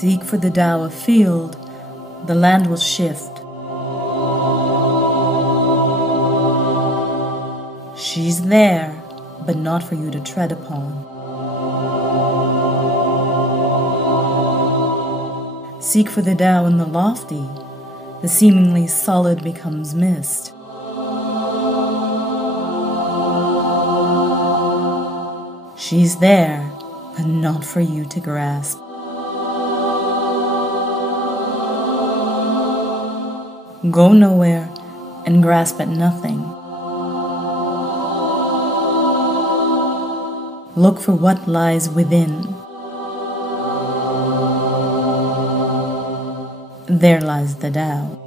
Seek for the Tao afield, the land will shift. She's there, but not for you to tread upon. Seek for the Tao in the lofty, the seemingly solid becomes mist. She's there, but not for you to grasp. Go nowhere and grasp at nothing. Look for what lies within. There lies the Tao.